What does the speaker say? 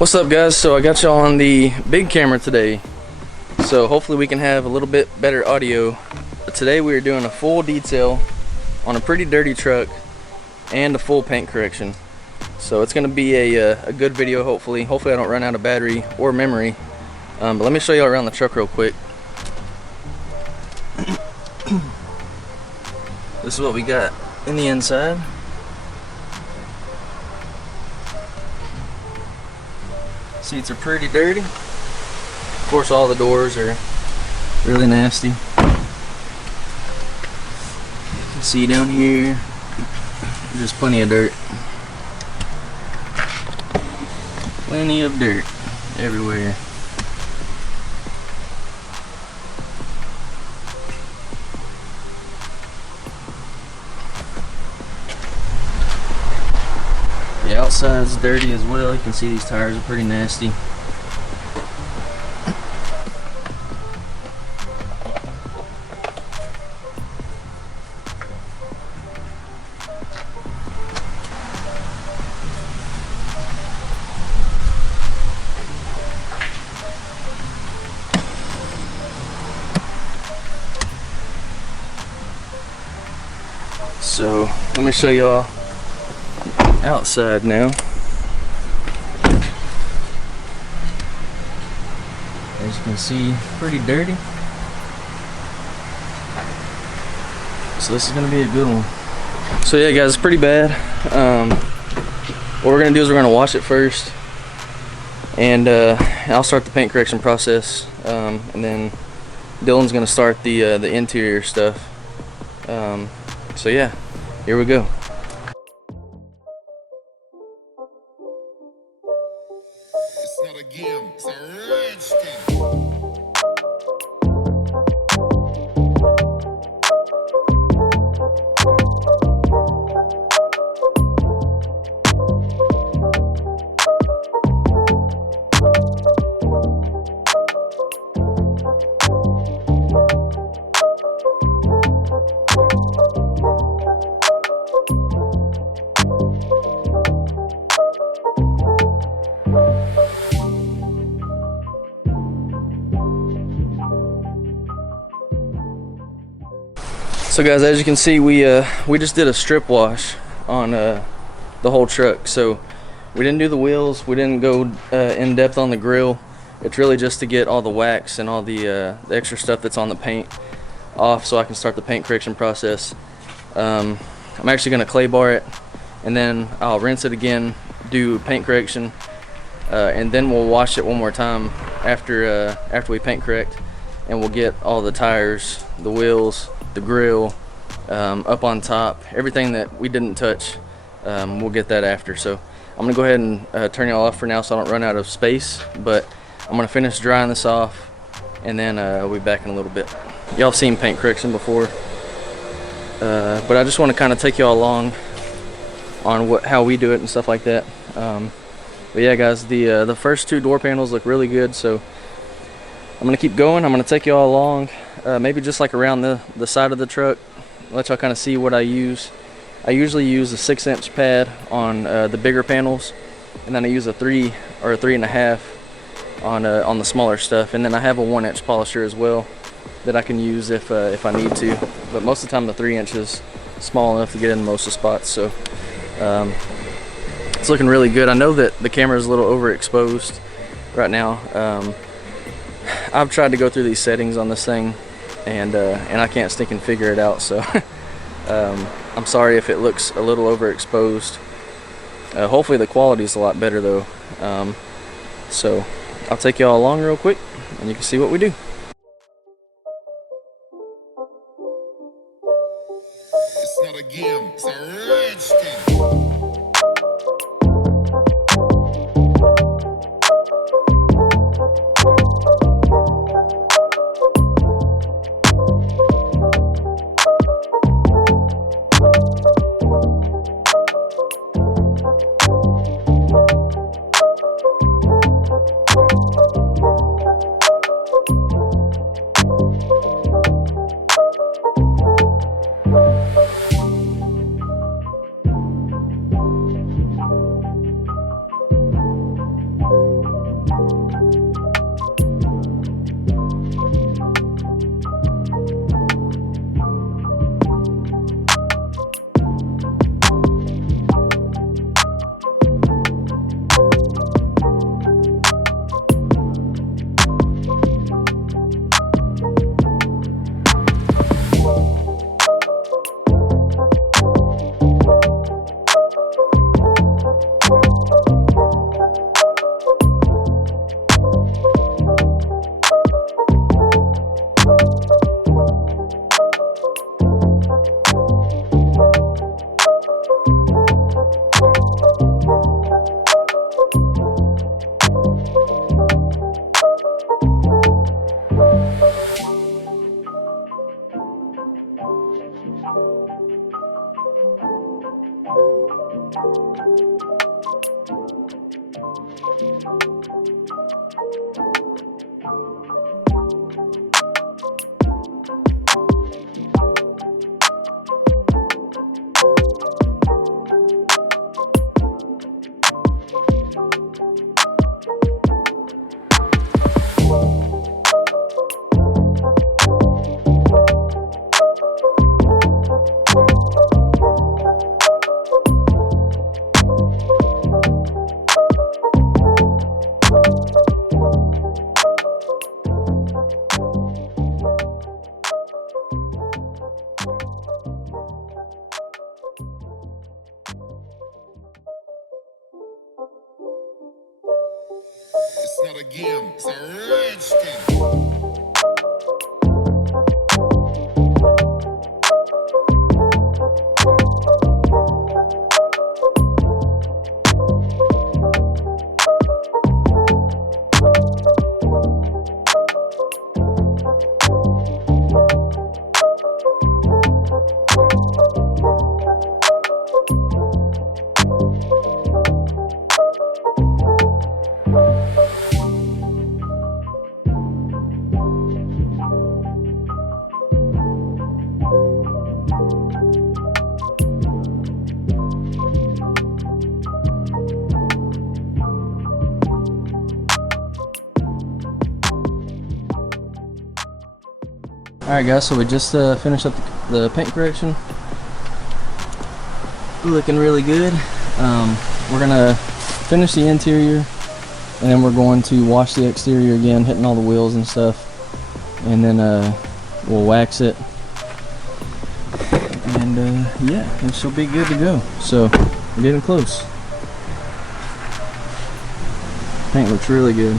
What's up, guys? So I got y'all on the big camera today, so hopefully we can have a little bit better audio. Today we are doing a full detail on a pretty dirty truck and a full paint correction. So it's going to be a good video. Hopefully I don't run out of battery or memory. But let me show y'all around the truck real quick. This is what we got in the inside. Seats are pretty dirty. Of course, all the doors are really nasty. You can see down here, there's plenty of dirt. Plenty of dirt everywhere. The outside's dirty as well. You can see these tires are pretty nasty. So let me show y'all outside now. As you can see, pretty dirty. So this is gonna be a good one. So yeah, guys, it's pretty bad. What we're gonna do is we're gonna wash it first, and I'll start the paint correction process, and then Dylan's gonna start the interior stuff. So yeah, here we go. It's not a game, it's a rich thing. So guys, as you can see, we just did a strip wash on the whole truck. So we didn't do the wheels, we didn't go in depth on the grill. It's really just to get all the wax and all the extra stuff that's on the paint off, so I can start the paint correction process. I'm actually going to clay bar it, and then I'll rinse it again, do paint correction, and then we'll wash it one more time after we paint correct, and we'll get all the tires, the wheels, the grill, up on top, everything that we didn't touch. We'll get that after. So I'm gonna go ahead and turn y'all off for now so I don't run out of space, but I'm gonna finish drying this off, and then we'll be back in a little bit. Y'all have seen paint correction before, but I just want to kind of take y'all along on how we do it and stuff like that. But yeah, guys, the first two door panels look really good, so I'm gonna keep going. I'm gonna take y'all along, maybe just like around the side of the truck, let y'all kind of see what I use. I usually use a 6-inch pad on the bigger panels, and then I use a 3 or a 3.5 on the smaller stuff, and then I have a 1-inch polisher as well that I can use if I need to. But most of the time the 3-inch is small enough to get in most of the spots. So it's looking really good. I know that the camera is a little overexposed right now. I've tried to go through these settings on this thing, and I can't stick and figure it out, so I'm sorry if it looks a little overexposed. Hopefully the quality is a lot better though. So I'll take y'all along real quick and you can see what we do. It's not a game, it's a rich thing. It's not a game, it's a rich thing. Alright guys, so we just finished up the paint correction. Looking really good. We're gonna finish the interior and then we're going to wash the exterior again, hitting all the wheels and stuff, and then we'll wax it, and yeah, it should be good to go. So we're getting close. Paint looks really good.